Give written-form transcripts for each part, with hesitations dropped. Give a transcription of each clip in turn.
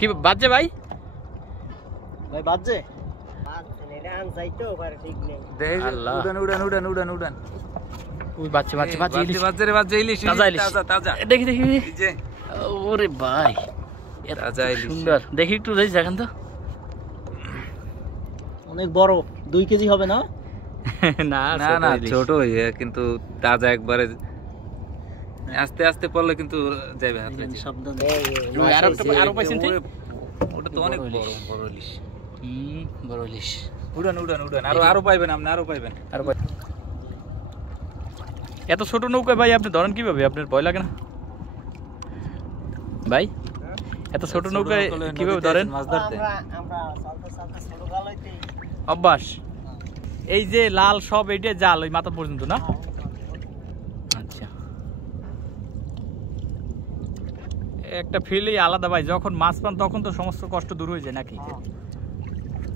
কি বাজছে ভাই? ভাই বাজছে দেখি দেখি ওরে ভাই সুন্দর দেখি একটু দেখেন তো অনেক বড় 2 কেজি হবে না? না না না ছোট হইয়া কিন্তু তাজা একবারে আস্তে আস্তে পড়লে কিন্তু যাবে হাতে শব্দ আরো পাইছেন ওটা তো অনেক বড় বড় ইলিশ বড় ইলিশ উড়ান উড়ান উড়ান আরো পাইবেন আপনি আরো পাইবেন এত ছোট নৌকা ভাই আপনি ধরেন কিভাবে? আপনার ভয় লাগে না ভাই? এত ছোট নৌকায় কিভাবে ধরেন? মাছ ধরতে অভ্যাস। এই যে লাল সব এইটা জাল ওই মাথা পর্যন্ত না? আচ্ছা একটা ফিলই আলাদা ভাই, যখন মাছ পান তখন তো সমস্ত কষ্ট দূর হয়ে যায় নাকি?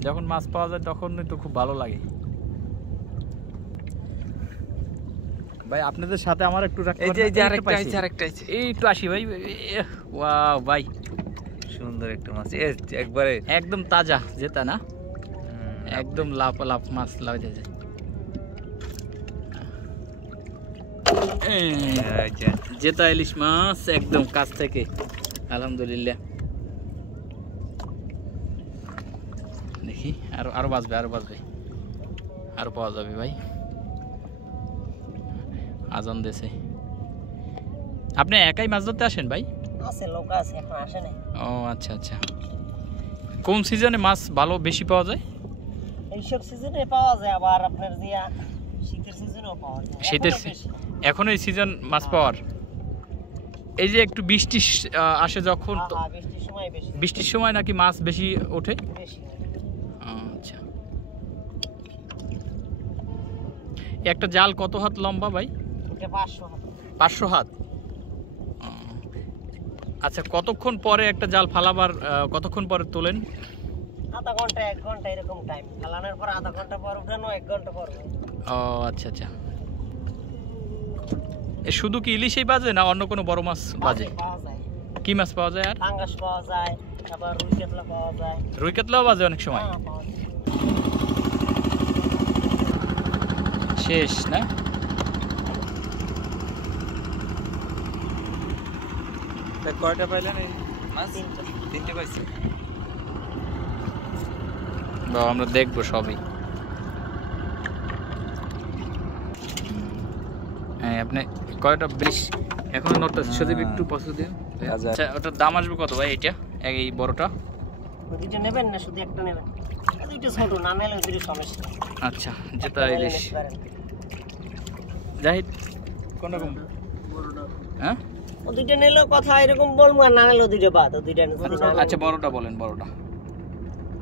যখন মাছ পাওয়া যায় তখন তো খুব ভালো লাগে ভাই। আপনাদের সাথে আমার একটু এই একটু আসি ভাই। ওয়াও ভাই সুন্দর একটা মাছ একবারে একদম তাজা যেটা না, একদম লাফ লাফ মাছ লাগে যায়। যেটা ইলিশ মাছ একদম কাছ থেকে আলহামদুলিল্লাহ। দেখি আরো বাজবে আরো পাওয়া যাবে ভাই। আজান দেশে আপনি একাই মাছ ধরতে আসেন ভাই? আছে লোক আছে, এখন আসে না। ও আচ্ছা আচ্ছা। কোন সিজনে মাছ ভালো বেশি পাওয়া যায়? এইসব সিজনে পাওয়া যায়, আবার আপনার দিয়া শীতের সিজনেও পাওয়া যায়। শীতের এখন এই সিজন মাছ পাওয়ার এই যে একটু বৃষ্টি আসে যখন, বৃষ্টির সময় নাকি মাছ বেশি ওঠে? আচ্ছা একটা জাল কত হাত লম্বা ভাই? 500 হাত। আচ্ছা কতক্ষণ পরে একটা জাল ফালাবার কতক্ষণ পরে তোলেন? আধা ঘন্টা 1 ঘন্টা এরকম টাইম। ফালানোর পর আধা ঘন্টা পর উঠানো, 1 ঘন্টা পর। ও আচ্ছা আচ্ছা। শুধু কি ইলিশই বাজে না অন্য কোনো বড় মাছ বাজে? কি মাছ পাওয়া যায়? আর পাঙ্গাস পাওয়া যায়, আবার রুই কাতলা পাওয়া যায়। রুই কাতলাও বাজে অনেক সময়? শেষ না? কয়টা পাইলেন এই মাছ? 3টে পাইছি। আমরা দেখবো সবই। হ্যাঁ আপনি কয়টা বেশ এখন নোটটা সজীব একটু পছন্দ দিন। আচ্ছা ওটার দাম আসবে কত ভাই? এইটা এই বড়টা দুইটা নেবেন না শুধু একটা নেবেন? দুইটা ছোট না নিলে ওই সমস্যা। আচ্ছা যেটা ইলিশ জাহিদ কোন রকম হ্যাঁ ও দুইটা নিলে কথা এরকম বলবো, আর না নিলে দুইটা বাদ। ও দুইটা নেন। আচ্ছা বড়টা বলেন। বড়টা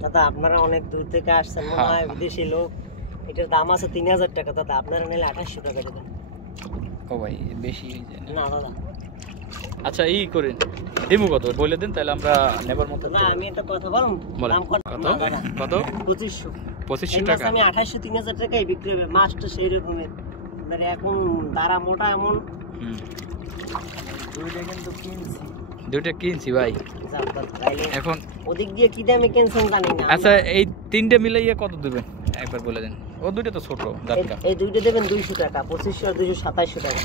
দাদা আপনারা অনেক দূর থেকে আসছেন মনে হয়, বিদেশি লোক। এটার দাম আছে 3000 টাকা দাদা, আপনারা নিলে 2800 টাকা দেন। ও ভাই বেশি হয়ে যায় না দাদা। আচ্ছা এই করেন দিমু কত বলে দেন তাহলে আমরা নেবার মতো। না আমি একটা কথা বলুন, দাম কত? 2500 টাকা। আমি 2800 3000 টাকায় বিক্রি হবে। মাছটা সেই রকমের মানে এখন দাঁড়া মোটা এমন। দুইটা কিনছি ভাই এখন। ওদিক দিয়ে কি দামে কিনছেন জানি না। আচ্ছা এই 3টে মিলাইয়া কত দিবেন একবার বলে দেন। ও দুইটা তো ছোট। এই দুইটা দেবেন 200 টাকা, 2500 আর 227 টাকা।